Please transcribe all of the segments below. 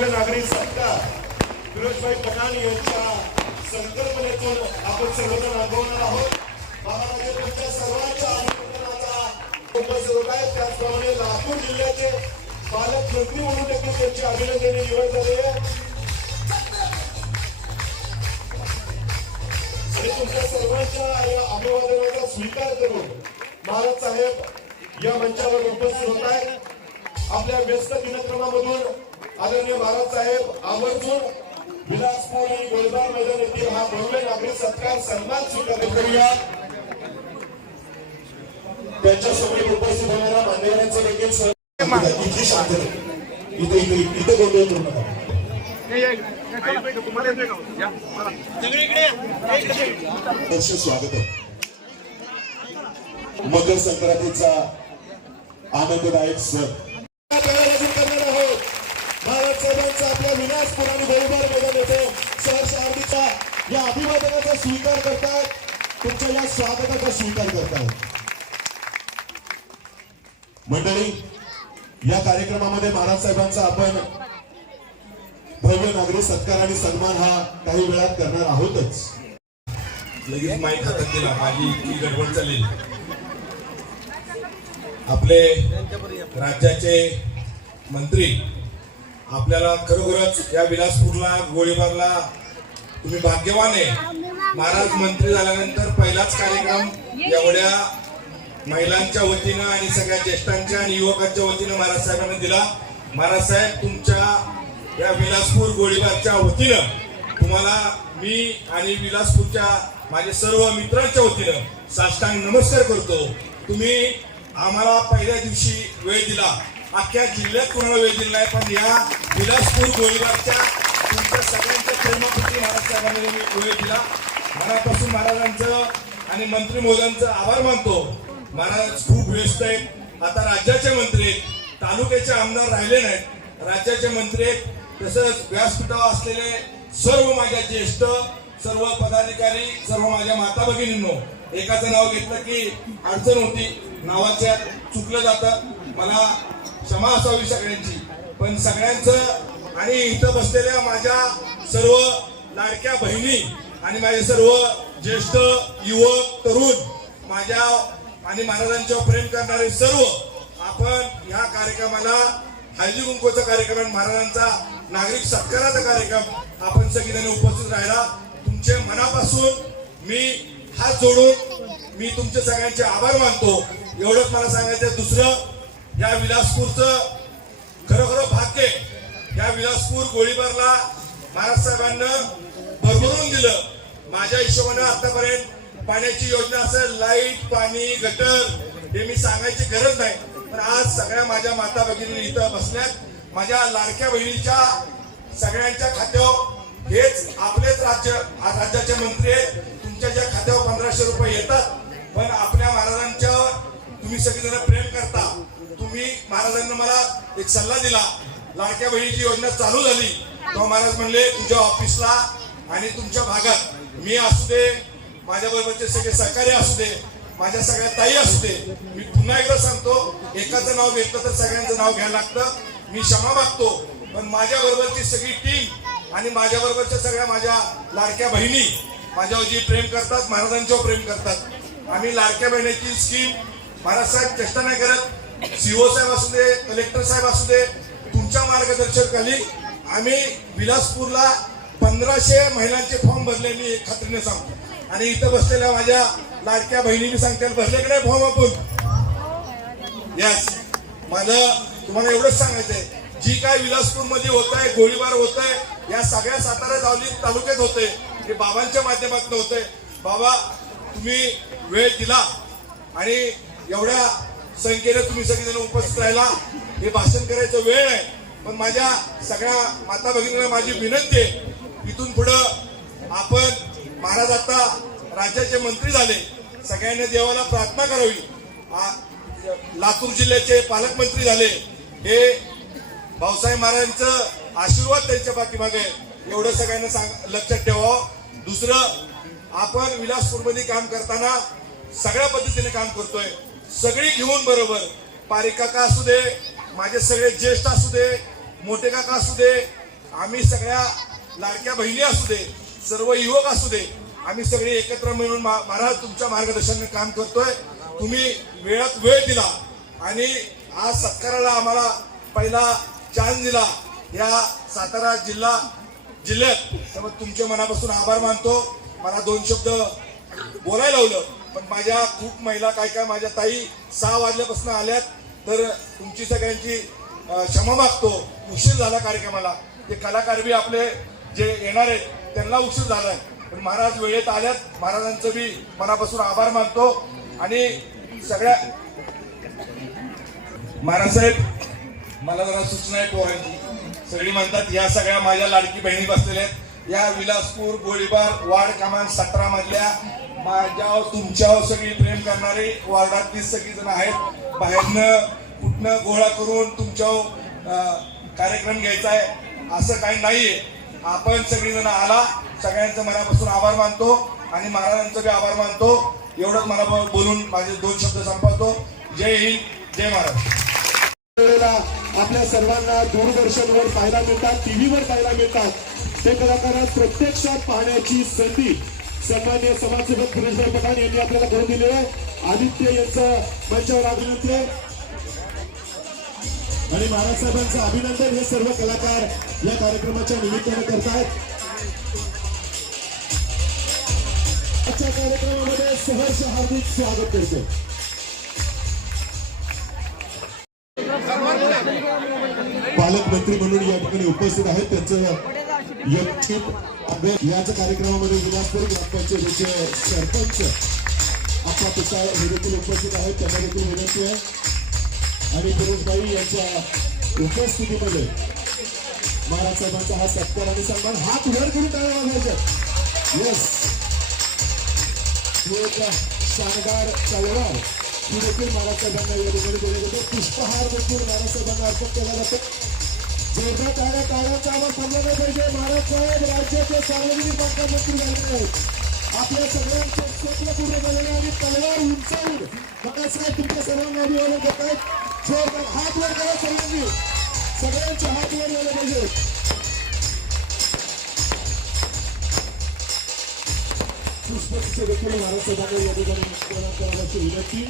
भव्य नागरिक सरकार फिरोजभाई पठाण यांच्या संकल्पनेतून आपण सर्वजण अनुभवणार आहोत. महाराजा म्हणजे तुमच्या सर्वांच्या अभिनंदनाचा उपस्थित आहे. त्याचप्रमाणे लातूर जिल्ह्याचे पालकमंत्री म्हणून देखील त्यांची अभिनंदनी निवड झाली आहे. आणि तुमच्या सर्वांच्या या अभिवादनाचा स्वीकार करून महाराज साहेब या मंचावर उपस्थित होत आहेत. आपल्या व्यस्त दिनक्रमामधून आदरणीय महाराज साहेब आवर्जून विलासपूर आणि गोळबार मैदान येथील हा भव्य नागरिक सत्कार सन्मान स्वीकार करूया. त्यांच्यासमोर उपस्थित होणाऱ्या मान्यवरांचं देखील इथे घ्या. शांतता. इथे इथे इथे गोंधळ करू. नका स्वागत मकर संक्रांतीचा आनंददायक सण करणार आहोत महाराज साहेबांचा आपल्या विनाशपूर आणि मैदान येथे सहर्ष हार्दिकचा या अभिवादनाचा स्वीकार करतायत. तुमच्या या स्वागताचा स्वीकार करतायत. मंडळी या कार्यक्रमामध्ये महाराज साहेबांचा आपण भव्य नागरी सत्कार आणि सन्मान हा काही वेळात करणार आहोतच. लगेच माईक हातात दिला माझी इतकी गडबड चालेल आपले राज्याचे मंत्री आपल्याला खरोखरच या विलासपूरला गोळीबारला तुम्ही भाग्यवान आहे. महाराज मंत्री झाल्यानंतर पहिलाच कार्यक्रम एवढ्या महिलांच्या वतीनं आणि सगळ्या ज्येष्ठांच्या आणि युवकांच्या वतीनं महाराज साहेबांनी दिला. महाराज साहेब तुमच्या या विलासपूर गोळीबारच्या वतीनं तुम्हाला मी आणि विलासपूरच्या माझे सर्व मित्रांच्या वतीनं साष्टांग नमस्कार करतो. तुम्ही आम्हाला पहिल्या दिवशी वेळ दिला. अख्ख्या जिल्ह्यात कोणाला वेळ दिला नाही पण या विलासपूर गोळीबारच्या तुमच्या सगळ्यांच्या प्रेमापोटी महाराज साहेबांनी वेळ दिला. मनापासून महाराजांचं आणि मंत्री मोदांचं आभार मानतो. महाराज खूप व्यस्त आहेत. आता राज्याचे मंत्री आहेत. तालुक्याचे आमदार राहिले नाहीत. राज्याचे मंत्री आहेत. तसंच व्यासपीठावर असलेले सर्व माझ्या ज्येष्ठ सर्व पदाधिकारी सर्व माझ्या माता भगिनींनो एकाचं नाव घेतलं की अडचण होती. नावाच्या चुकलं जातं. मला क्षमा असावी सगळ्यांची पण सगळ्यांचं आणि इथं बसलेल्या माझ्या सर्व लाडक्या बहिणी आणि माझे सर्व ज्येष्ठ युवक तरुण माझ्या आणि महाराजांच्यावर प्रेम करणारे सर्व आपण ह्या कार्यक्रमाला हळदी कुंकूचा कार्यक्रम महाराजांचा नागरिक सत्काराचा कार्यक्रम आपण सगळेजण उपस्थित राहिला तुमचे मनापासून मी हात जोडून मी तुमचे सगळ्यांचे आभार मानतो. एवढंच मला सांगायचं दुसरं या विलासपूरचं खरोखर भाग्य या विलासपूर गोळीबारला महाराज साहेबांना भरभरून दिलं. माझ्या हिशोबानं आतापर्यंत पाण्याची योजना असेल लाइट पाणी गटर हे मी सांगायची गरज नाही. पण आज सगळ्या माझ्या माता भगिनी इथं बसल्यात. माझ्या लाडक्या बहिणीच्या सगळ्यांच्या खात्यावर हेच आपलेच राज्य आज राज्याचे मंत्री आहेत. तुमच्या ज्या खात्यावर पंधराशे रुपये येतात पण आपल्या महाराजांच्या तुम्ही सगळेजण प्रेम करता. तुम्ही महाराजांना मला एक सल्ला दिला. लाडक्या बहिणीची योजना चालू झाली. तेव्हा महाराज म्हणले तुझ्या ऑफिसला आणि तुमच्या भागात मी असू दे माझ्या बरोबरचे सगळे सहकारी असू दे माझ्या सगळ्या ताई असू दे. मी पुन्हा एकदा सांगतो एकाचं नाव घेतलं तर सगळ्यांचं नाव घ्यायला लागतं. मी क्षमा मागतो पण माझ्या बरोबरची सगळी टीम आणि माझ्या बरोबरच्या सगळ्या माझ्या लाडक्या बहिणी माझ्यावर जी प्रेम करतात महाराजांच्यावर प्रेम करतात. आम्ही लाडक्या बहिणीची स्कीम महाराज साहेब चेष्टा नाही करत. सीओ साहेब असू दे कलेक्टर साहेब असू दे तुमच्या मार्गदर्शनाखाली आम्ही विलासपूरला पंधराशे महिलांचे फॉर्म भरले मी एक खात्रीने सांगतो. आणि इथं बसलेल्या माझ्या लाडक्या बहिणीने सांगते भरले की नाही फॉर्म आपण? यस माझं तुम्हाला एवढंच सांगायचंय जी काय विलासपूरमध्ये होत आहे गोळीबार होत आहे या सगळ्या सातारा जावली तालुक्यात होते हे बाबांच्या माध्यमातून होते बाबा तुम्ही वेळ दिला आणि एवढ्या संख्येने तुम्ही सगळेजण उपस्थित राहिला. हे भाषण करायचं वेळ आहे. पण माझ्या सगळ्या माता भगिनीला माझी विनंती आहे. इथून पुढं आपण महाराज आता राज्याचे मंत्री झाले. सगळ्यांनी देवाला प्रार्थना करावी. लातूर जिल्ह्याचे पालकमंत्री झाले. हे भाऊसाहेब महाराजांचं आशीर्वाद त्यांच्या पाठीमागे एवढं सगळ्यांना सांग लक्षात ठेवावं दुसरं आपण विलासपूरमध्ये काम करताना सगळ्या पद्धतीने काम करतोय. सगळी घेऊन बरोबर. पारे काका असू दे माझे सगळे ज्येष्ठ असू दे मोठे काका असू दे आम्ही सगळ्या लाडक्या बहिणी असू दे सर्व युवक असू दे आम्ही सगळे एकत्र मिळून महाराज तुमच्या मार्गदर्शनाने काम करतोय. तुम्ही वेळात वेळ दिला आणि आज सत्काराला आम्हाला पहिला चान्स दिला या सातारा जिल्हा जिल्ह्यात. त्यामुळे तुमच्या मनापासून आभार मानतो. मला दोन शब्द बोलायला लावलं. पण माझ्या खूप महिला काय काय माझ्या ताई सहा वाजल्यापासून आल्यात. तर तुमची सगळ्यांची क्षमा मागतो. उशीर झाला कार्यक्रमाला. ते कलाकार बी आपले जे येणार आहेत त्यांना उशीर झालाय. पण महाराज वेळेत आल्यात. महाराजांचं बी मनापासून आभार मानतो. आणि सगळ्या महाराज साहेब मला जरा सूचना आहे पोरांची. सगळी म्हणतात या सगळ्या माझ्या लाडकी बहिणी बसलेल्या आहेत. या विलासपूर गोळीबार वार्ड क्रमांक सतरा मधल्या माझ्यावर तुमच्यावर सगळी प्रेम करणारे वार्डातली सगळी जण आहेत. बाहेरनं कुठनं गोळा करून तुमच्यावर अं, कार्यक्रम घ्यायचा आहे असं काही नाहीये. आपण सगळीजण आला सगळ्यांचं मनापासून आभार मानतो आणि महाराजांचं बी आभार मानतो. एवढंच मला बोलून माझे दोन शब्द संपवतो. जय हिंद जय महाराज. आपल्या सर्वांना दूरदर्शनवर पाहायला मिळतात टीव्हीवर पाहायला मिळतात. ते कलाकारांना प्रत्यक्षात पाहण्याची संधी सन्मान्य समाजसेवक पुरेशभाई पठाण यांनी आपल्याला करून दिले. आदित्य यांचं मंचावर अभिनंदन. आणि महाराज साहेबांचं अभिनंदन हे सर्व कलाकार या कार्यक्रमाच्या निमित्ताने करतायत. आजच्या कार्यक्रमामध्ये सहर्ष हार्दिक स्वागत करतो. पालकमंत्री म्हणून या ठिकाणी उपस्थित आहेत. त्यांचं याच कार्यक्रमामध्ये विलासपूर ग्रामपंचायतीचे सरपंच आपला पिता हे देखील उपस्थित आहेत. त्यांना देखील विनंती आहे. आणि फिरोजबाई यांच्या उपस्थितीमध्ये महाराज साहेबांचा हा सत्कार आणि सन्मान हात वर करून टाळ्या वाजवायच्या येस एक शानदार तलवार ही देखील महाराज साहेबांना या ठिकाणी दिली जाते पुष्पहार देखील महाराज साहेबांना अर्पण केला जातो. जोरदार टाळ्या टाळ्यांचा आवाज थांबला पाहिजे महाराज राज्याचे सार्वजनिक बांधकाम मंत्री झालेले आहेत आपल्या सगळ्यांचे स्वप्न पूर्ण झालेले आणि तलवार उंचावून तुमच्या सर्वांना अभिवादन आहेत जोरदार हात वर करा सगळ्यांचे हात वर झाले पाहिजे पुष्पगुच्छ देखील महाराष्ट्र या ठिकाणी विनंती.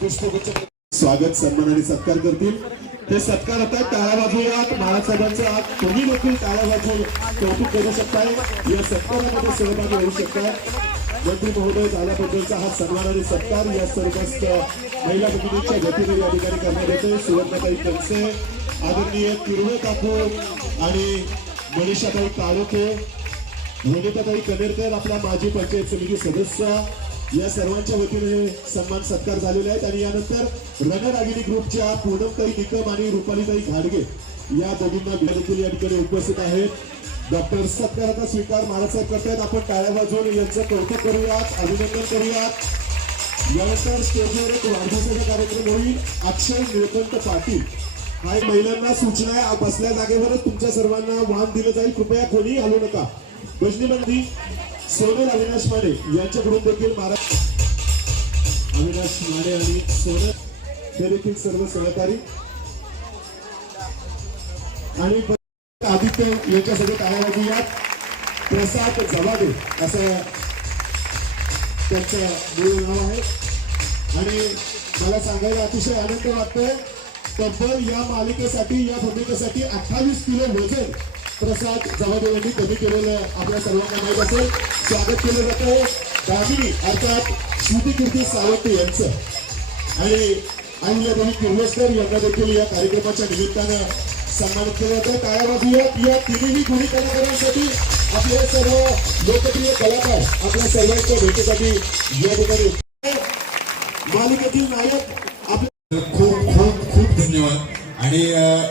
पुष्पगुच्छ स्वागत सन्मान आणि सत्कार करतील. ते सत्कार आता टाळ्या वाजवूयात. महाराज साहेबांचा आत तुम्ही देखील टाळ्या वाजवून कौतुक करू शकताय. या सत्कारामध्ये सहभागी होऊ शकताय. मंत्री महोदय झाल्याबद्दलचा हा सन्मान आणि सत्कार या सर्वस्त महिला भगिनीच्या वतीने या ठिकाणी करण्यात येतोय. सुवर्णताई कंसे आदरणीय तिरुवे काकू आणि मनीषाताई काळोखे वनिताताई कनेरकर आपल्या माजी पंचायत समिती सदस्य या सर्वांच्या वतीने सन्मान सत्कार झालेले आहेत आणि यानंतर रणरागिणी ग्रुपच्या पूनमताई निकम आणि रुपालीताई घाडगे या दोघींना देखील या ठिकाणी उपस्थित आहेत. डॉक्टर सत्काराचा स्वीकार महाराज करतायत. आपण टाळ्या बाजून यांचं कौतुक करूयात अभिनंदन करूयात. यानंतर स्टेजवर एक वाढदिवसाचा कार्यक्रम होईल. अक्षय निळकंठ पाटील. हा एक महिलांना सूचना आहे. बसल्या जागेवरच तुमच्या सर्वांना वाहन दिलं जाईल. कृपया कोणीही हलू नका. भजनी मंत्री सोनल अविनाश माने यांच्याकडून देखील महाराज अविनाश माने आणि सोनल हे देखील सर्व सहकारी. आणि आदित्य यांच्यासाठी टाळ्या यात प्रसाद जवादे असं त्यांचं मूळ नाव आहे. आणि मला सांगायला अतिशय आनंद वाटतोय. तब्बल या मालिकेसाठी या भूमिकेसाठी अठ्ठावीस किलो वजन प्रसाद जवादे यांनी कमी केलेलं आपल्या सर्वांना माहीत असेल स्वागत केलं जात आहे दामिनी अर्थात स्मृती कीर्ती सावंत यांचं. आणि अहिल्यादेवी किर्लोस्कर यांना देखील या कार्यक्रमाच्या निमित्तानं सन्मानित केलं जातं टाळ्या वाजूयात या तिन्ही गुणी कलाकारांसाठी आपले सर्व लोकप्रिय कलाकार आपल्या सर्वांच्या भेटीसाठी या ठिकाणी मालिकेतील नायक आणि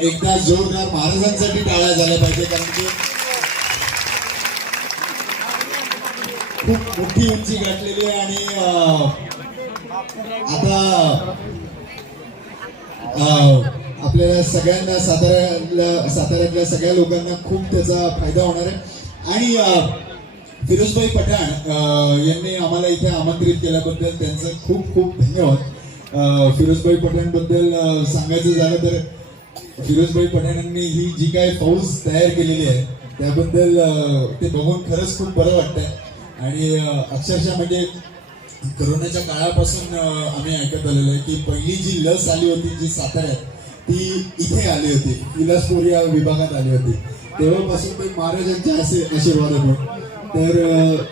एकदा जोरदार महाराजांसाठी टाळ्या झाल्या पाहिजे कारण की खूप मोठी उंची गाठलेली आहे आणि आता आपल्याला सगळ्यांना साताऱ्याला साताऱ्यातल्या सगळ्या लोकांना खूप त्याचा फायदा होणार आहे. आणि फिरोजभाई पठाण यांनी आम्हाला इथे आमंत्रित केल्याबद्दल त्यांचं खूप खूप धन्यवाद. फिरोजभाई पठाणबद्दल सांगायचं झालं तर फिरोजभाई पठाणांनी ही जी काय फौज तयार केलेली आहे त्याबद्दल ते बघून खरंच खूप बरं वाटतंय. आणि अक्षरशः म्हणजे करोनाच्या काळापासून आम्ही ऐकत आलेलो आहे की पहिली जी लस आली होती जी साताऱ्यात ती इथे आली होती. विलासपूर या विभागात आली होती. तेव्हापासून ते महाराजांच्या असे आशीर्वादामुळे तर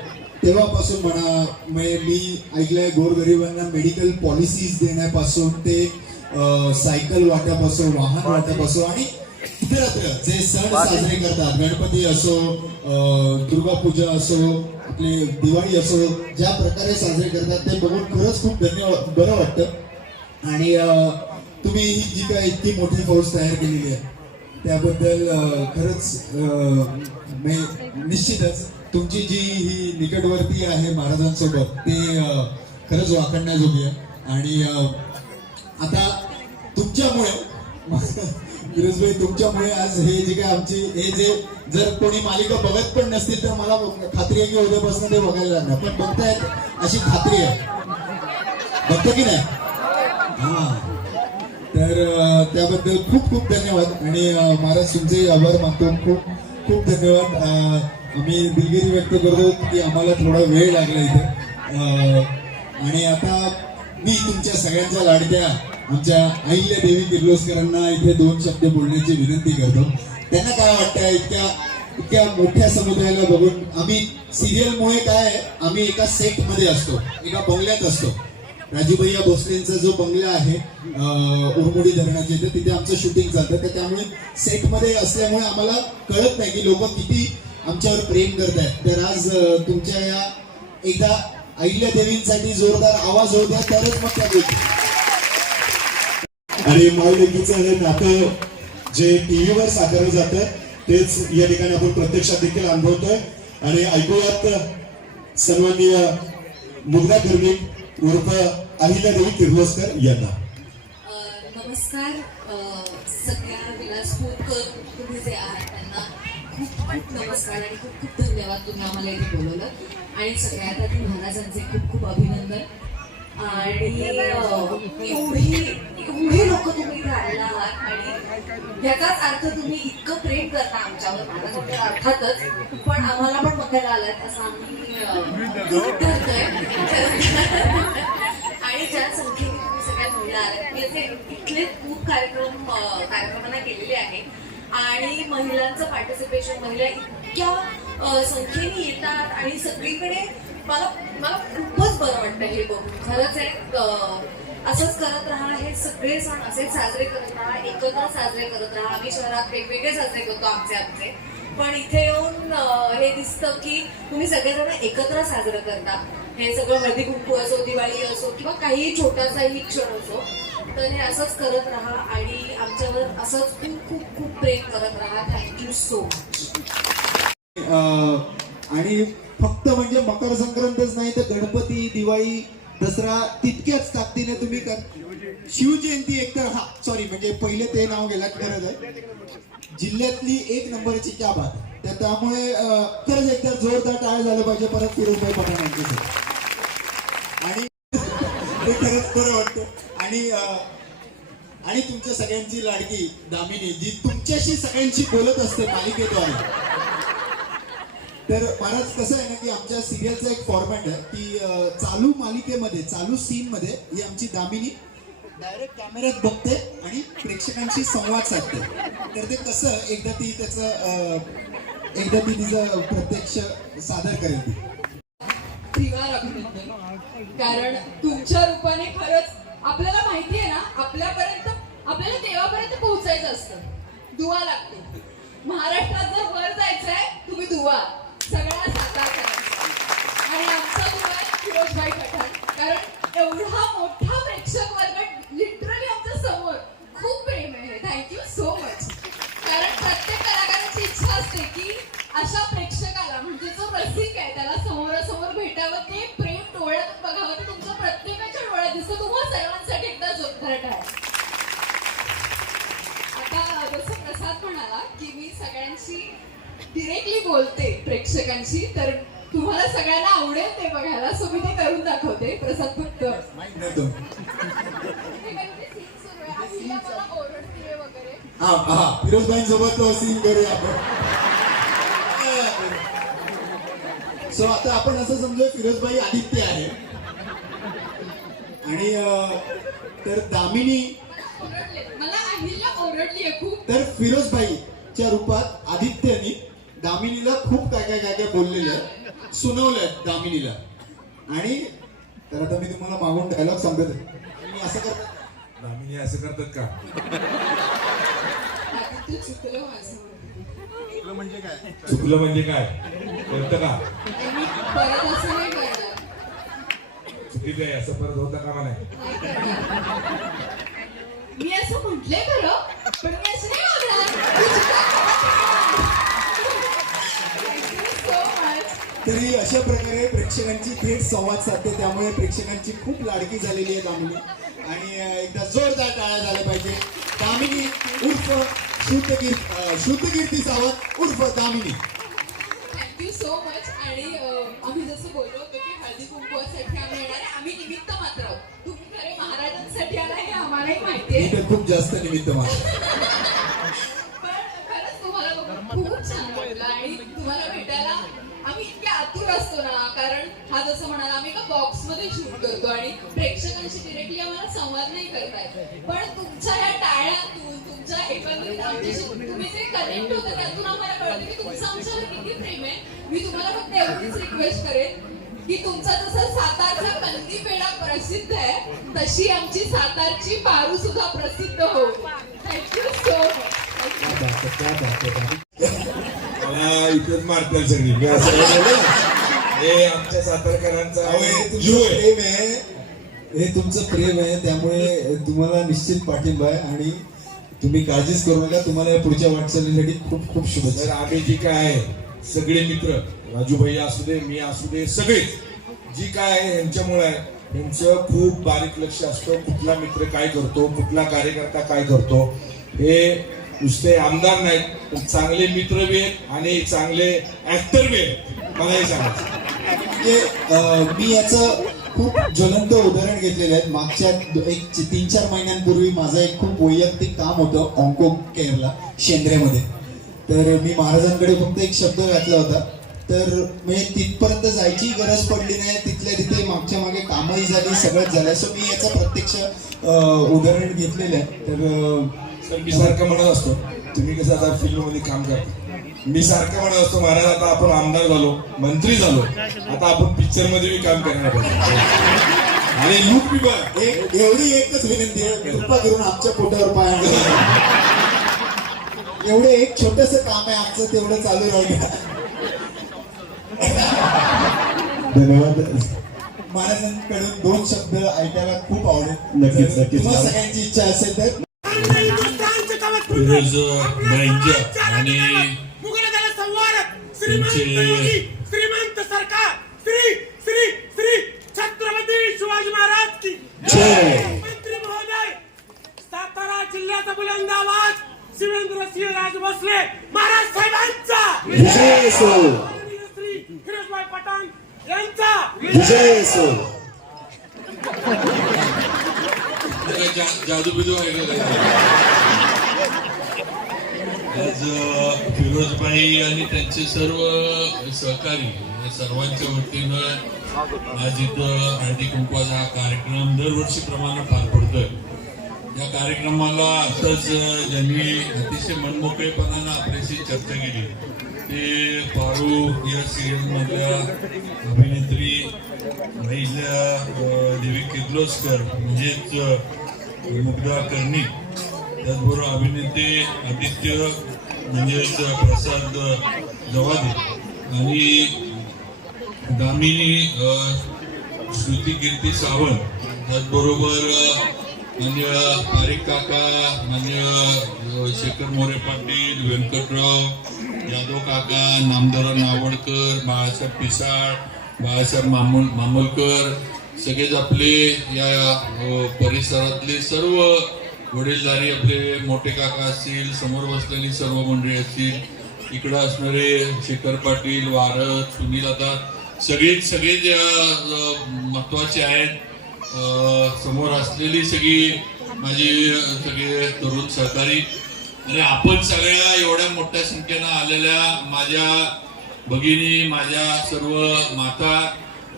तेव्हापासून म्हणा म्हणजे मी ऐकलंय गोरगरिबांना मेडिकल पॉलिसीज देण्यापासून ते सायकल वाट्यापासून वाहन वाट्यापासून आणि इतरत्र जे सण साजरे करतात गणपती असो अं, दुर्गापूजा असो आपले दिवाळी असो ज्या प्रकारे साजरे करतात ते बघून खरंच खूप धन्यवाद बरं वाटतं. आणि तुम्ही ही जी काय इतकी मोठी फौज तयार केलेली आहे त्याबद्दल खरंच निश्चितच तुमची जी ही निकटवर्ती आहे महाराजांसोबत ते खरंच वाखणण्याजोगी आहे. आणि आता तुमच्यामुळे फिरोजभाई तुमच्यामुळे आज हे जे काय आमची हे जे जर कोणी मालिका बघत पण नसतील तर मला खात्री आहे की उद्यापासून ते बघायला लागणार. पण बघतायत अशी खात्री आहे. बघतो की नाही? हा. तर त्याबद्दल खूप खूप धन्यवाद. आणि महाराज तुमचे आभार मानतो. खूप खूप धन्यवाद. आम्ही दिलगिरी व्यक्त करतो की आम्हाला थोडा वेळ लागला इथे. आणि आता मी तुमच्या सगळ्यांच्या लाडक्या आमच्या अहिल्या देवी किर्लोस्करांना इथे दोन शब्द बोलण्याची विनंती करतो. त्यांना काय वाटतं इतक्या इतक्या मोठ्या समुदायाला बघून आम्ही सिरियलमुळे काय आम्ही एका सेटमध्ये असतो एका बंगल्यात असतो. राजीभैया भोसलेंचा जो बंगला आहे उरमुडी धरणाचे धरणाच्या इथे तिथे आमचं शूटिंग चालतं. तर त्यामुळे सेटमध्ये असल्यामुळे आम्हाला कळत नाही की लोक किती आमच्यावर प्रेम करत आहेत तर आज तुमच्या या एकदा अहिल्यादेवींसाठी जोरदार आवाज होऊ द्या तरच मग त्या गोष्टी. आणि माऊलेकीचं हे नातं जे टीव्हीवर साकारलं जातं तेच या ठिकाणी आपण प्रत्यक्षात देखील अनुभवतोय. आणि ऐकूयात सन्माननीय मुग्धा कर्मिक उर्फ अहिल्यादेवी किर्लोस्कर यांना. नमस्कार. सगळ्या विलासपूरकर तुम्ही जे आहात त्यांना खूप खूप नमस्कार आणि खूप खूप धन्यवाद तुम्ही आम्हाला इथे बोलवलं. आणि सगळ्यात आधी महाराजांचे खूप खूप अभिनंदन. आणि एवढी एवढे लोक तुम्ही इथे आहात आणि याचाच अर्थ तुम्ही इतकं प्रेम करता आमच्यावर महाराजांवर अर्थातच. पण आम्हाला पण बघायला आलात असं आम्ही अ, आणि ज्या संख्येने तुम्ही सगळ्यात महिला आलात मी असे इथले खूप कार्यक्रम कार्यक्रमांना केलेले आहे. आणि महिलांचं पार्टिसिपेशन महिला इतक्या संख्येने येतात आणि सगळीकडे मला मला खूपच बरं वाटतं हे बघून. खरंच एक असंच करत राहा. हे सगळे सण असेच साजरे करत राहा. एकत्र साजरे करत राहा. आम्ही शहरात वेगवेगळे साजरे करतो आमचे आमचे. पण इथे येऊन हे दिसतं की तुम्ही सगळेजण एकत्र साजरं करता. हे सगळं हळदी कुंकू असो दिवाळी असो किंवा काही छोटासाही क्षण असो तर हे असंच करत राहा. आणि आमच्यावर असंच खूप खूप खूप प्रेम करत राहा. थँक्यू सो मच आणि फक्त म्हणजे मकर संक्रांतच नाही तर गणपती दिवाळी दसरा तितक्याच ताकदीने तुम्ही कर शिवजयंती एकतर हा सॉरी म्हणजे पहिले ते नाव गेला गरज आहे. जिल्ह्यातली एक नंबरची कॅब आहे. तर त्यामुळे खरंच एकदा जोरदार टाळ झालं पाहिजे परत फिरोजभाई पठाण यांच्यासाठी आणि ते खरंच बरं वाटतं. आणि आणि तुमच्या सगळ्यांची लाडकी दामिनी जी तुमच्याशी सगळ्यांशी बोलत असते मालिकेद्वारे. तर महाराज कसं आहे ना की आमच्या सिरियलचा एक फॉर्मॅट आहे की चालू मालिकेमध्ये चालू सीन मध्ये ही आमची दामिनी डायरेक्ट कॅमेऱ्यात बघते आणि प्रेक्षकांशी संवाद साधते. तर ते कसं एकदा ती त्याचं एकदा ती तिचं प्रत्यक्ष सादर करेल ती. कारण तुमच्या रूपाने खरंच आपल्याला माहिती आहे ना आपल्यापर्यंत आपल्याला देवापर्यंत पोहोचायचं असतं. दुवा लागते. महाराष्ट्रात जर वर जायचंय तुम्ही दुवा. सगळ्या साकार करायचा आणि आमचा मुलगा आहे फिरोजभाई पठाण. कारण एवढा मोठा प्रेक्षक वर्ग लिटरली आमच्यासमोर. खूप प्रेम आहे. थँक्यू सो मच कारण प्रत्येक कलाकाराची इच्छा असते की अशा प्रेक्षकाला म्हणजे जो रसिक आहे त्याला समोरासमोर भेटावं ते प्रेम डोळ्यातून बघावं ते तुमचं डिरेक्टली बोलते प्रेक्षकांशी. तर तुम्हाला सगळ्यांना आवडेल ते बघायला. सो मी ते करून दाखवते. प्रसाद फक्त हे हा. हा फिरोजबाईंसोबत तो सीन करूया आपण. सो आता आपण असं समजूया फिरोजबाई आदित्य आहे. आणि तर दामिनी मला ओरडली खूप. तर फिरोजबाईच्या रूपात आदित्यनी दामिनीला खूप काय काय काय काय बोललेलं आहे. सुनावलंय दामिनीला. आणि तर आता मी तुम्हाला मागून डायलॉग सांगतो दामिनी असं करतात दामिनी असं करतात का? चुकलं माझं चुकलं म्हणजे काय? कळतं का? आणि परत असं नाही करणार चुकीचं आहे असं परत होतं का नाही. मी असं म्हटलंय खरं पण मी असं नाही तरी अशा प्रकारे प्रेक्षकांची थेट संवाद साधते. त्यामुळे प्रेक्षकांची खूप लाडकी झालेली आहे दामिनी. आणि एकदा जोरदार टाळ्या झाल्या पाहिजे. दामिनी उर्फ शुद्धकीर शुद्धकीर्ती सावंत उर्फ दामिनी. थँक्यू सो मच आणि आम्ही जसं बोललो होतो की हळदी कुंकवासाठी आम्ही येणार आम्ही निमित्त मात्र आहोत. तुम्ही खरे महाराजांसाठी आला हे आम्हालाही माहिती आहे. खूप जास्त निमित्त माझं पण खरंच तुम्हाला बघून खूप छान वाटलं आणि तुम्हाला भेटायला आम्ही आतुर असतो ना कारण हा जसं म्हणाला आम्ही एका बॉक्समध्ये शूट करतो आणि प्रेक्षकांशी डिरेक्टली आम्हाला संवाद नाही करता येत. पण तुमच्या या टाळ्यातून तुमच्या एकंदरीत आमच्याशी तुम्ही जे कनेक्ट होता त्यातून आम्हाला कळतं की तुमचं आमच्यावर किती प्रेम आहे. मी तुम्हाला फक्त एवढीच रिक्वेस्ट करेन की तुमचा जसं सातारचा कंदी पेढा प्रसिद्ध आहे तशी आमची सातारची पारू सुद्धा प्रसिद्ध हो थँक्यू सो मच इथेच मारतात सगळी. हे आमच्या सातारकरांचा हे जीव आहे प्रेम आहे. हे तुमचं प्रेम आहे. त्यामुळे तुम्हाला निश्चित पाठिंबा आहे. आणि तुम्ही काळजीच करू नका. तुम्हाला या पुढच्या वाटचालीसाठी खूप खूप शुभेच्छा. आम्ही जी काय आहे सगळे मित्र राजू भैया असू दे मी असू दे सगळेच जी काय आहे यांच्यामुळे आहे. यांचं खूप बारीक लक्ष असतं. कुठला मित्र काय करतो कुठला कार्यकर्ता काय करतो हे नुसते आमदार नाहीत पण चांगले मित्र बी आहेत आणि चांगले ऍक्टर बी आहेत. मला हे सांगायचं म्हणजे मी याचं खूप ज्वलंत उदाहरण घेतलेलं आहे. मागच्या एक तीन चार महिन्यांपूर्वी माझं एक खूप वैयक्तिक काम होतं ऑंको केअरला शेंद्रेमध्ये. तर मी महाराजांकडे फक्त एक शब्द घातला होता. तर म्हणजे तिथपर्यंत जायची गरज पडली नाही. तिथल्या तिथे मागच्या मागे कामही झाली सगळंच झालं. सो मी याचं प्रत्यक्ष उदाहरण घेतलेलं आहे. तर सर मी सारखं म्हणत असतो तुम्ही कसं आता फिल्ममध्ये काम करता? मी सारखं म्हणत असतो महाराज आता आपण आमदार झालो मंत्री झालो आता आपण पिक्चरमध्ये बी काम करणार पाहिजे आणि लूक बी बघ एक एवढी एकच विनंती आहे कृपा करून आमच्या पोटावर पाय. एवढं एक छोटस काम आहे आमचं तेवढं चालू राहू द्या धन्यवाद. महाराजांकडून दोन शब्द ऐकायला खूप आवडेल. नक्कीच, नक्कीच. सगळ्यांची इच्छा असेल तर आणि त्यांचे- योगी श्रीमंत सरकार श्री श्री श्री छत्रपती शिवाजी महाराज की मंत्री महोदय सातारा जिल्ह्याचा बुलंद आवाज शिवेंद्र सिंह राज भोसले महाराज साहेबांचा! श्री फिरोजभाई पठाण यांचा! जादू बिदू आहे आज फिरोजबाई आणि त्यांचे सर्व सहकारी या सर्वांच्या वतीनं आज इथं हळदी कुंकवाचा हा कार्यक्रम दरवर्षीप्रमाणे पार पडतोय. या कार्यक्रमाला आताच ज्यांनी अतिशय मनमोकळेपणानं आपल्याशी चर्चा केली ते पारू या सिरियल मधल्या अभिनेत्री महिला देवी किर्लोस्कर म्हणजेच मुग्धा कर्णिक त्याचबरोबर अभिनेते आदित्य म्हणजेच प्रसाद जवादे आणि दामिनी श्रुती कीर्ती सावंत. त्याचबरोबर मान्य पारिक काका मान्य शेखर मोरे पाटील व्यंकटराव यादव काका नामदारा नावडकर बाळासाहेब पिसाळ बाळासाहेब मामोल मामोलकर सगळेच आपले या परिसरातले सर्व वडीलधारी आपले मोठे काका असतील समोर बसलेली सर्व मंडळी असतील इकडं असणारे शेखर पाटील वारद सुनील आता सगळेच सगळेच महत्त्वाचे आहेत. समोर असलेली सगळी माझी सगळे तरुण सहकारी. आणि आपण सगळ्या एवढ्या मोठ्या संख्येनं आलेल्या माझ्या भगिनी माझ्या सर्व माता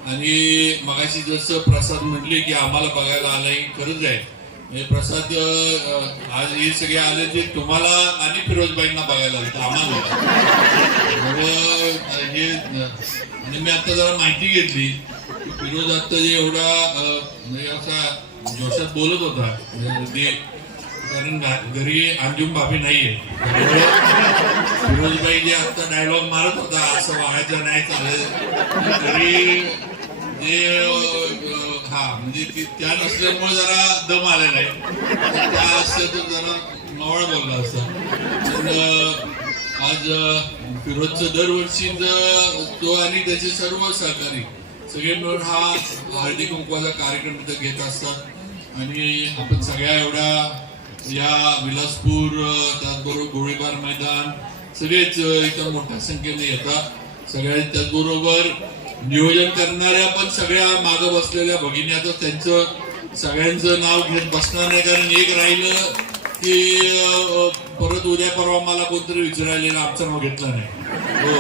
आणि मगाशी जसं प्रसाद म्हटले की आम्हाला बघायला आलाय खरंच आहे. प्रसाद आज हे सगळे आले ते तुम्हाला आणि फिरोजबाईंना बघायला लागतं आम्हाला. हे आणि मी आता जरा माहिती घेतली फिरोज आता जे एवढा म्हणजे असा जोशात बोलत होता म्हणजे ते कारण घरी अंजुम भाभी नाहीये. फिरोजबाई जे आता डायलॉग मारत होता असं व्हायचं नाही चालेल घरी जे हा म्हणजे ती- त्या नसल्यामुळे जरा दम आलेला आहे. त्या असतं तर जरा नवळ बोलला असता. पण आज फिरोजचं दरवर्षी तो आणि त्याचे सर्व सहकारी सगळे मिळून हा हळदी कुंकवाचा कार्यक्रम तिथं घेत असतात. आणि आपण सगळ्या एवढ्या या विलासपूर त्याचबरोबर गोळीबार मैदान सगळेच इथं मोठ्या संख्येने येतात. सगळ्या त्याचबरोबर नियोजन करणाऱ्या पण सगळ्या माग बसलेल्या भगिनी आता त्यांचं सगळ्यांचं नाव घेत बसणार नाही कारण एक राहिलं की परत उद्या परवा मला कोणतरी विचारायला आमचं नाव घेतलं नाही. हो.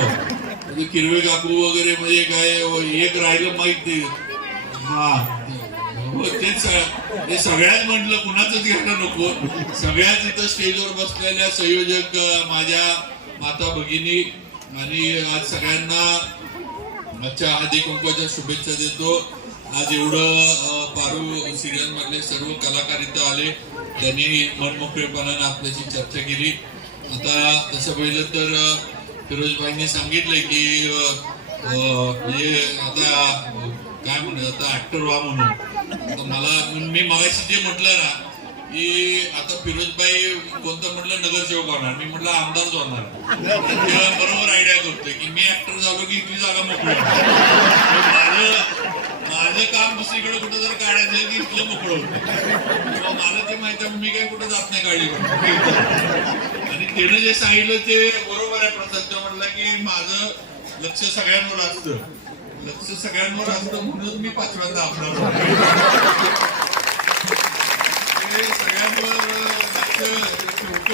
म्हणजे किरवे काकू वगैरे म्हणजे काय एक राहिलं माहीत नाही. हा. हो, तेच ते सगळ्याच म्हटलं कुणाचंच घेणं नको. सगळ्याच इथं स्टेजवर बसलेल्या संयोजक माझ्या माता भगिनी आणि आज सगळ्यांना आजच्या आधी कुंकवाच्या शुभेच्छा देतो. आज एवढं पारू सिरियल मधले सर्व कलाकार इथं आले. त्यांनी मनमोकळेपणाने आपल्याशी चर्चा केली. आता तसं पाहिलं तर फिरोजबाईंनी सांगितलंय की अं, म्हणजे आता काय म्हणतात आता ऍक्टर व्हा म्हणून. मला मी मगाशी जे म्हटलं ना की आता फिरोजबाई कोणतं म्हटलं नगरसेवक होणार. मी म्हटलं आमदारच होणार. तेव्हा बरोबर आयडिया करतोय की मी ऍक्टर झालो की इथली जागा मोकळी माझं माझं काम दुसरीकडे कुठं जर काढायचं की इथलं मोकळं होतं मला ते माहिती आहे मी काही कुठं जात नाही काळजी आणि त्यानं जे सांगितलं ते बरोबर आहे. प्रसाद ते म्हटलं की माझं लक्ष सगळ्यांवर असतं. लक्ष सगळ्यांवर असतं म्हणून मी पाचव्यांदा आमदार कुणाचं सगळ्यांवर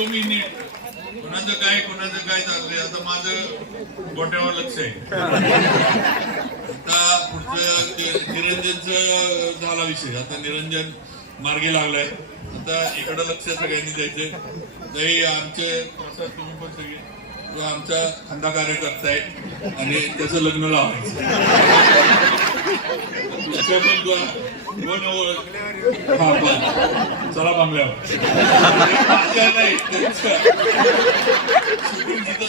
मी नीट. कोणाचं काय कोणाचं काय चाललंय आता माझं गोट्यावर लक्ष आहे. आता पुढचं ते झाला विषय. आता निरंजन मार्गी लागलाय. आता इकडं लक्ष सगळ्यांनी द्यायचंय. तरी आमचे प्रसाद तुम्ही पण सगळे तो आमचा खंदा कार्यकर्ता आहे आणि त्याचं लग्न लावायचं. तुमचं पण चला बंगल्यावर. माझ्या नाही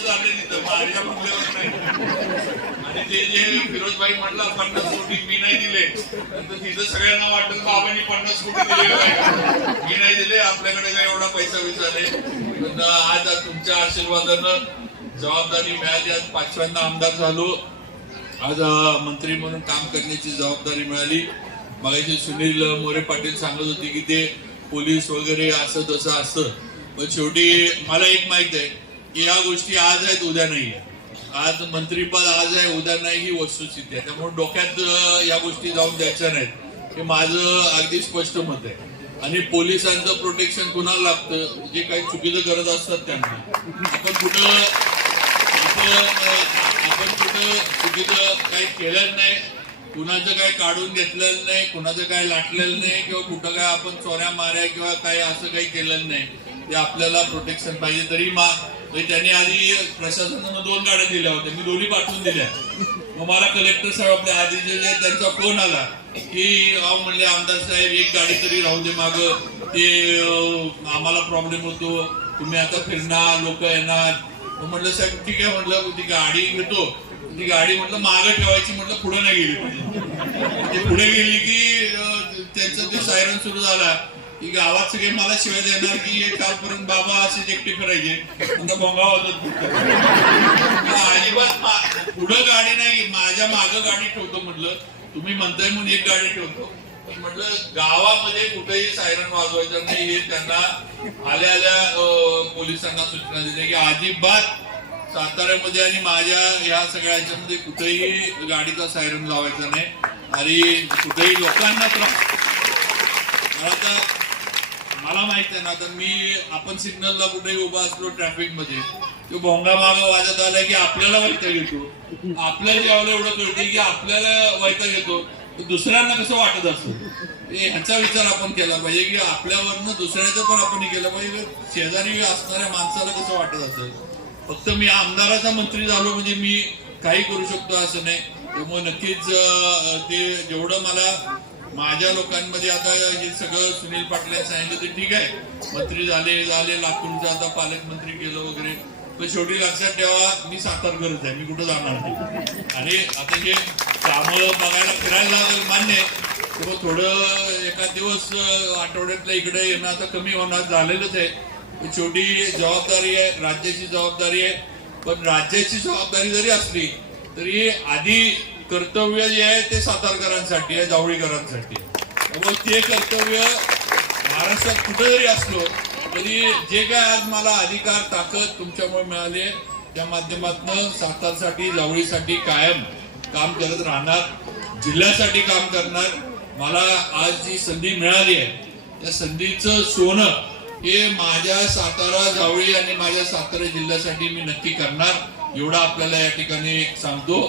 तिथं माझ्या बंगल्यावर नाही आणि ते जे फिरोजबाई म्हटला पन्नास कोटी मी नाही दिले. तर तिथं सगळ्यांना वाटत बाबांनी पन्नास कोटी दिले मी नाही दिले आपल्याकडे काही एवढा पैसा विसा पण आज आज तुमच्या आशीर्वादानं जबाबदारी मिळाली. आज पाचव्यांदा आमदार झालो. आज मंत्री म्हणून काम करण्याची जबाबदारी मिळाली. मगाशी सुनील मोरे पाटील सांगत होते की ते पोलीस वगैरे असं तसं असतं. पण शेवटी मला एक माहीत आहे की या गोष्टी आज आहेत उद्या नाही आज मंत्रीपद आज आहे उद्या नाही ही वस्तुस्थिती आहे. त्यामुळे डोक्यात या गोष्टी जाऊन द्यायच्या नाहीत. हे माझं अगदी स्पष्ट मत आहे. आणि पोलिसांचं प्रोटेक्शन कुणाला लागतं? जे काही चुकीचं करत असतात त्यांना. आपण कुठं आपण कुठं चुकीचं काही केलं नाही. कुणाचं काय काढून घेतलेलं नाही कुणाचं काय लाटलेलं नाही किंवा कुठं काय आपण चोऱ्या माऱ्या किंवा काही असं काही केलेलं नाही. ते आपल्याला प्रोटेक्शन पाहिजे. तरी मा म्हणजे त्यांनी आधी प्रशासनानं दोन गाड्या दिल्या होत्या. मी दोन्ही पाठवून दिल्या. मग मला कलेक्टर साहेब आपले आधी जे त्यांचा फोन आला की अहो म्हणले आमदार साहेब एक गाडी तरी राहू दे माग. ते आम्हाला प्रॉब्लेम होतो. तुम्ही आता फिरणार लोक येणार. मग म्हटलं साहेब ठीक आहे. म्हटलं ती गाडी घेतो. ती गाडी म्हटलं मागं ठेवायची म्हटलं पुढे नाही गेली पाहिजे म्हणजे पुढे गेली की अं, त्यांचं ते सायरन सुरू झाला की गावात सगळे मला शिवाय देणार की कालपर्यंत बाबा असेच एकटे करायचे आता बोंगा अजिबात पुढं गाडी नाही माझ्या मागं गाडी ठेवतो म्हटलं. तुम्ही म्हणताय म्हणून एक गाडी ठेवतो. पण म्हटलं गावामध्ये कुठेही सायरन वाजवायचं नाही हे त्यांना आल्या आल्या पोलिसांना सूचना दिल्या की अजिबात साताऱ्यामध्ये आणि माझ्या या सगळ्याच्यामध्ये कुठेही गाडीचा सायरन लावायचा नाही. आणि कुठेही लोकांना त्रास मला आता मला माहीत आहे ना आता मी आपण सिग्नलला कुठेही उभा असलो ट्रॅफिकमध्ये तो भोंगा माग वाजत आला की आपल्याला वैताग येतो. आपल्याला जेव्हा एवढं कळते की आपल्याला वैताग येतो दुसऱ्यांना कसं वाटत असत? ह्याचा विचार आपण केला पाहिजे की आपल्यावरनं दुसऱ्याचं पण आपण केलं पाहिजे. शेजारी असणाऱ्या माणसाला कसं वाटत असेल फक्त मी आमदाराचा मंत्री झालो म्हणजे मी काही करू शकतो असं नाही. त्यामुळे नक्कीच ते जेवढं मला माझ्या लोकांमध्ये आता हे सगळं सुनील पाटील सांगितलं ते ठीक आहे. मंत्री झाले झाले लातूरचं आता पालकमंत्री केलं वगैरे. पण शेवटी लक्षात ठेवा मी सातारकरच आहे मी कुठं जाणार नाही. आणि आता जे कामं बघायला फिरायला लागेल मान्य आहे किंवा थोडं एखाद दिवस अं, आठवड्यातल्या इकडे येणं आता कमी होणार झालेलंच आहे. छोटी जबाबदारी आहे राज्याची जबाबदारी आहे. पण राज्याची जबाबदारी जरी असली तरी आधी कर्तव्य जे आहे ते सातारकरांसाठी आहे जावळीकरांसाठी. त्यामुळे ते कर्तव्य महाराष्ट्रात कुठं जरी असलो तरी जे काय आज मला अधिकार ताकद तुमच्यामुळे मिळाली आहे त्या माध्यमातून सातारसाठी जावळीसाठी कायम काम करत राहणार जिल्ह्यासाठी काम करणार मला आज जी संधी मिळाली आहे त्या संधीचं सोनं हे माझ्या सातारा जावळी आणि माझ्या सातारा जिल्ह्यासाठी मी नक्की करणार. एवढा आपल्याला या ठिकाणी सांगतो.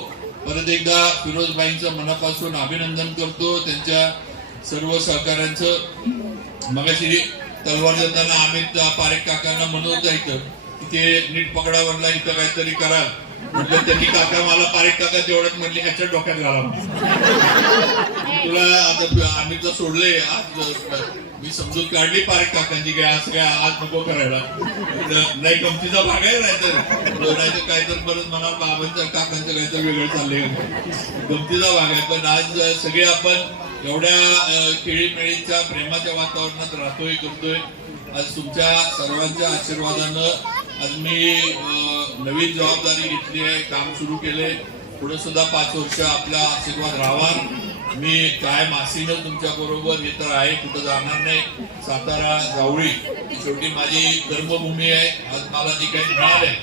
परत एकदा फिरोजबाईंचं मनापासून अभिनंदन करतो. त्यांच्या सर्व सहकाऱ्यांचं. मगाशी तलवार जाताना अमित पारेख काकांना म्हणत जायचं की ते नीट पकडावरला इथं काहीतरी कराल. म्हटलं त्यांनी काका मला पारिक काका तेवढ्यात म्हटले ह्याच्या डोक्यात घाला तुला आता अमितला सोडले आज मी समजून काढली पारिक काकांची काय आज काय आज नको करायला. नाही गमतीचा भाग आहे नाहीतर नाहीतर काय तर परत मला बाबांच्या काकांचं काहीतरी वेगळं चाललंय. गमतीचा भाग आहे. पण आज सगळे आपण एवढ्या खेळीमेळीच्या प्रेमाच्या वातावरणात राहतोय करतोय आज तुमच्या सर्वांच्या आशीर्वादानं आज मी नवीन जबाबदारी घेतली आहे काम सुरू केले. पुढे सुद्धा पाच वर्ष आपला आशीर्वाद राहावा. मी काय मासीनं तुमच्या बरोबर. हे तर आहे कुठं जाणार नाही. सातारा जावळी शेवटी माझी कर्मभूमी आहे. आज मला जी काही मिळालंय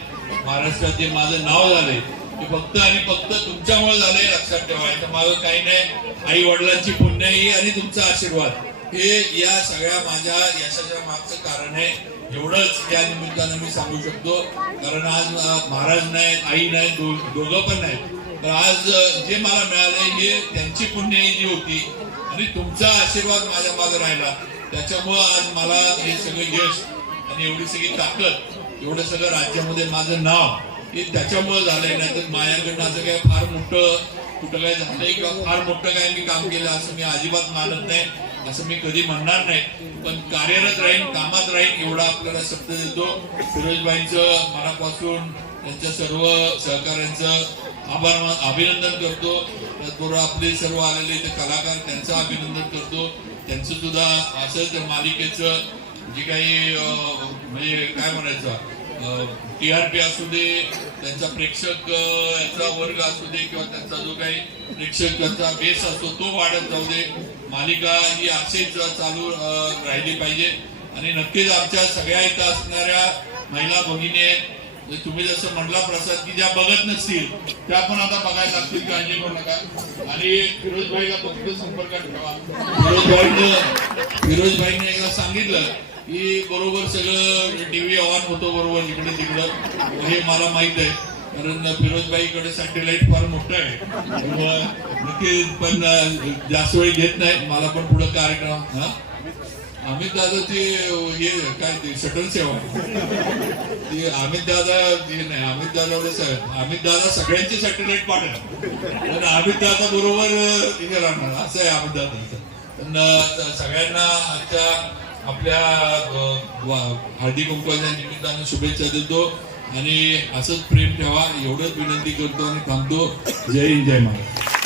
महाराष्ट्रात जे माझं नाव झालंय ते फक्त आणि फक्त तुमच्यामुळे झालंय लक्षात ठेवायचं माझं काही नाही. आई वडिलांची पुण्याई आणि तुमचा आशीर्वाद. हे या सगळ्या माझ्या यशाच्या मागचं कारण आहे. एवढंच या निमित्तानं मी सांगू शकतो. कारण आज महाराज नाहीत आई नाही दोघं पण नाहीत. तर आज जे मला मिळालंय हे त्यांची पुण्याई जी होती आणि तुमचा आशीर्वाद माझ्या मागे राहिला त्याच्यामुळं आज मला हे सगळं यश आणि एवढी सगळी ताकद एवढं सगळं राज्यामध्ये माझं नाव हे त्याच्यामुळे झालंय. नाही तर माझ्याकडनं असं काय फार मोठं कुठं काय झालंय किंवा फार मोठं काय मी काम केलं असं मी अजिबात मानत नाही. असं मी कधी म्हणणार नाही. पण कार्यरत राहीन कामात राहीन एवढा आपल्याला शब्द देतो. फिरोजबाईंचं मनापासून त्यांच्या सर्व सहकाऱ्यांचं आभार अभिनंदन करतो. त्याचबरोबर आपले सर्व आलेले ते कलाकार त्यांचं अभिनंदन करतो. त्यांचं सुद्धा असंच मालिकेचं जे काही म्हणजे काय म्हणायचं टी आर पी असू दे त्यांचा प्रेक्षक याचा वर्ग असू दे किंवा त्यांचा जो काही प्रेक्षकांचा बेस असतो तो वाढत जाऊ दे. मालिका ही अशीच चालू राहिली पाहिजे. आणि नक्कीच आमच्या सगळ्या इथं असणाऱ्या महिला भगिनी आहेत. म्हणजे तुम्ही जसं म्हणला प्रसाद की ज्या बघत नसतील त्या पण आता बघायला लागतील काळजी करू नका. आणि फिरोजभाईला फक्त संपर्कात ठेवा. फिरोजभाईनं फिरोजभाईने एकदा सांगितलं की बरोबर सगळं टीव्ही ऑन होतो बरोबर इकडे तिकडं. हे मला माहीत आहे. कारण फिरोजबाईकडे सॅटेलाइट फार मोठं आहे. पण जास्त वेळ घेत नाही. मला पण पुढे कार्यक्रम हा? अमित दादा ते हे काय ते शटल सेवा. ते अमित दादा हे नाही अमित दादा अमित दादा सगळ्यांचे सॅटेलाइट पाठवणार पण अमित दादा बरोबर हे राहणार. असं आहे अमित दादा पण सगळ्यांना आजच्या आपल्या हळदी कुंकवाच्या निमित्तानं शुभेच्छा देतो. आणि असंच प्रेम ठेवा. एवढंच विनंती करतो आणि थांबतो. जय हिंद जय महाराज